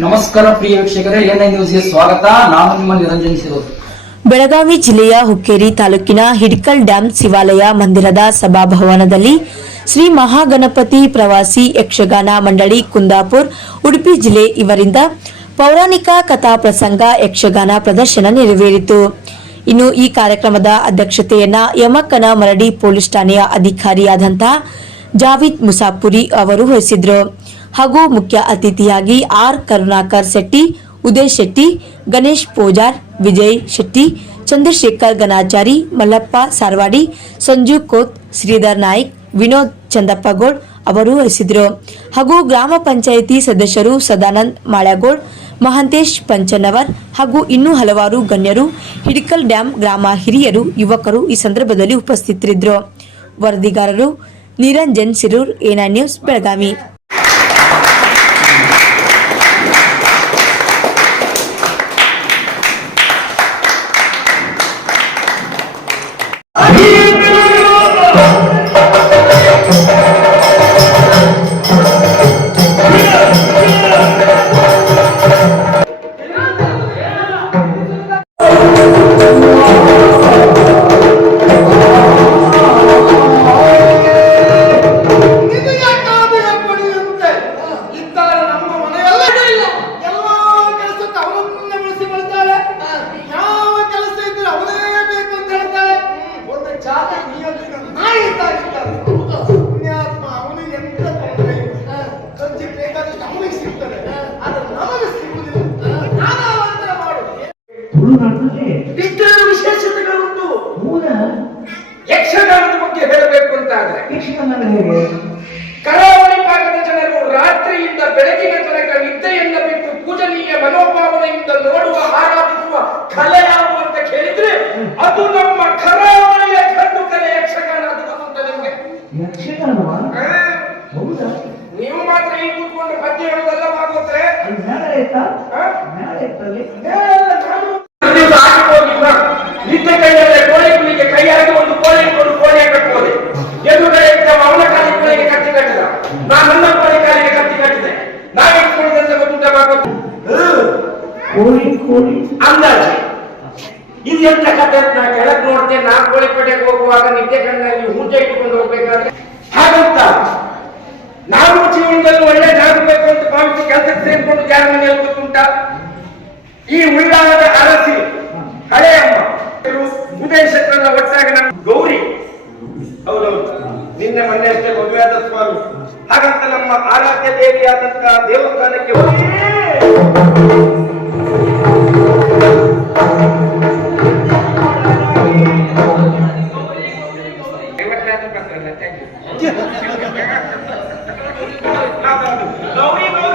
ನಮಸ್ಕಾರ ಪ್ರಿಯ ವೀಕ್ಷಕರೇ, ಎನ್ಐ ನ್ಯೂಸ್ಗೆ ಸ್ವಾಗತ. ನಾನು ನಿಮ್ಮ ನಿರಂಜನ್ ಸಿರೋದು ಬೆಳಗಾವಿ ಜಿಲ್ಲೆಯ ಹುಕ್ಕೇರಿ ತಾಲೂಕಿನ ಹಿಡ್ಕಲ್ ಡ್ಯಾಂ ಶಿವಾಲಯ ಮಂದಿರದ ಸಭಾಭವನದಲ್ಲಿ ಶ್ರೀ ಮಹಾಗಣಪತಿ ಪ್ರವಾಸಿ ಯಕ್ಷಗಾನ ಮಂಡಳಿ ಕುಂದಾಪುರ್, ಉಡುಪಿ ಜಿಲ್ಲೆ ಇವರಿಂದ ಪೌರಾಣಿಕ ಕಥಾ ಪ್ರಸಂಗ ಯಕ್ಷಗಾನ ಪ್ರದರ್ಶನ ನೆರವೇರಿತು. ಇನ್ನು ಈ ಕಾರ್ಯಕ್ರಮದ ಅಧ್ಯಕ್ಷತೆಯನ್ನ ಯಮಕ್ಕನ ಮರಡಿ ಪೊಲೀಸ್ ಠಾಣೆಯ ಅಧಿಕಾರಿಯಾದಂತಹ ಜಾವಿದ್ ಮುಸಾಪುರಿ ಅವರು ವಹಿಸಿದ್ರು. ಹಾಗೂ ಮುಖ್ಯ ಅತಿಥಿಯಾಗಿ ಆರ್ ಕರುಣಾಕರ್ ಶೆಟ್ಟಿ, ಉದಯ್ ಶೆಟ್ಟಿ, ಗಣೇಶ್ ಪೂಜಾರ್, ವಿಜಯ್ ಶೆಟ್ಟಿ, ಚಂದ್ರಶೇಖರ್ ಗನಾಚಾರಿ ಮಲ್ಲಪ್ಪ ಸಾರ್ವಾಡಿ, ಸಂಜು ಕೋತ್, ಶ್ರೀಧರ್ ನಾಯ್ಕ್, ವಿನೋದ್ ಚಂದಪ್ಪಗೌಡ್ ಅವರು ವಹಿಸಿದ್ರು ಹಾಗೂ ಗ್ರಾಮ ಪಂಚಾಯಿತಿ ಸದಸ್ಯರು ಸದಾನಂದ್ ಮಾಳ್ಯಾಗೋಳ್ ಮಹಂತೇಶ್ ಪಂಚನವರ್ ಹಾಗೂ ಇನ್ನೂ ಹಲವಾರು ಗಣ್ಯರು, ಹಿಡಿಕಲ್ ಡ್ಯಾಂ ಗ್ರಾಮ ಹಿರಿಯರು, ಯುವಕರು ಈ ಸಂದರ್ಭದಲ್ಲಿ ಉಪಸ್ಥಿತರಿದ್ದರು. ವರದಿಗಾರರು ನಿರಂಜನ್ ಸಿರೂರ್ ಏನಾ ನ್ಯೂಸ್, ಬೆಳಗಾವಿ. ಇದು ಪುಣ್ಯಾತ್ಮ ಅವನಿಗೆ ಎಂತ ತೊಂದರೆ ಸಂಜೆ ಬೇಕಾದಷ್ಟು ಅವನಿಗೆ ಸಿಗ್ತದೆ. ಆದ್ರೆ ನಮಗೆ ಸಿಗುವುದಿಲ್ಲ. ತುಳುನಾಡಿನಲ್ಲಿ ಯಕ್ಷಗಾನವ? ಹೌದಾ? ನೀವು ಮಾತ್ರ ಈ ಕೂತ್ಕೊಂಡು ಪದ್ಯ ಹೇಳುದಲ್ಲ ಭಾಗವತ್ರೆ ಆಯ್ತಾ? ನಿದ್ದೆ ಕೈಯಲ್ಲೇ ಕೋಳಿ ಕುಳಿಗೆ ಕೈ ಹಾಕಿ ಒಂದು ಕೋಳಿ ಇಟ್ಕೊಂಡು ಕೋಳಿ ಕಟ್ಟೋದೆ ಎದುರುಗಡೆ ಇದ್ದ ಅವನ ಕಾಲಿ ಕೋಳಿಗೆ ಕತ್ತಿ ಕಟ್ಟಿದ. ನಾನು ನನ್ನ ಕೋಳಿ ಕಾಲಿಗೆ ಕತ್ತಿ ಕಟ್ಟಿದೆ. ನಾನು ಇಟ್ಕೊಳ್ಳೋದಂತ ಗೊತ್ತುಂಟ ಭಾಗವತ? ಕೋಳಿ ಕೋಳಿ. ಅಂದಾಜು. ಇದು ಎಂತ ಕಥೆ ನಾ ಕೆಳಗ್ ನೋಡ್ತೇನೆ. ನಾ ಕೋಳಿಪೇಟೆಗೆ ಹೋಗುವಾಗ ನಿದ್ದೆ ಕಣ್ಣಲ್ಲಿ ಹೂಜೆ ಇಟ್ಕೊಂಡು ಹೋಗ್ಬೇಕಾದ್ರೆ ಹಾಗಂತ ನಾವು ಜೀವನದಲ್ಲಿ ಒಳ್ಳೆ ಜಾಗಬೇಕು ಅಂತ ಭಾವಿಸಿ ಕೆಲಸಕ್ಕೆ ಸೇರಿಕೊಂಡು ಯಾರ ಮನೆಯಲ್ಲಿ ಗೊತ್ತುಂಟ ಈ ಉಳ್ಳಾಗದ ಅರಸಿ ಹಳೆಯಮ್ಮ ಅಮ್ಮ. ಉದಯ ಶಕ್ರನ ಒಟ್ಟಾಗಿ ನಮ್ಮ ಗೌರಿ. ಹೌದೌದು. ನಿನ್ನೆ ಮೊನ್ನೆ ಅಷ್ಟೇ ಮದುವೆಯಾದ ಸ್ವಾಮಿ. ಹಾಗಂತ ನಮ್ಮ ಆರಾಧ್ಯ ದೇವಿಯಾದಂತಹ ದೇವಸ್ಥಾನಕ್ಕೆ ಹೋಗಿ. kelihatan kan kelihatan kayak gitu. Kalau gitu, apa.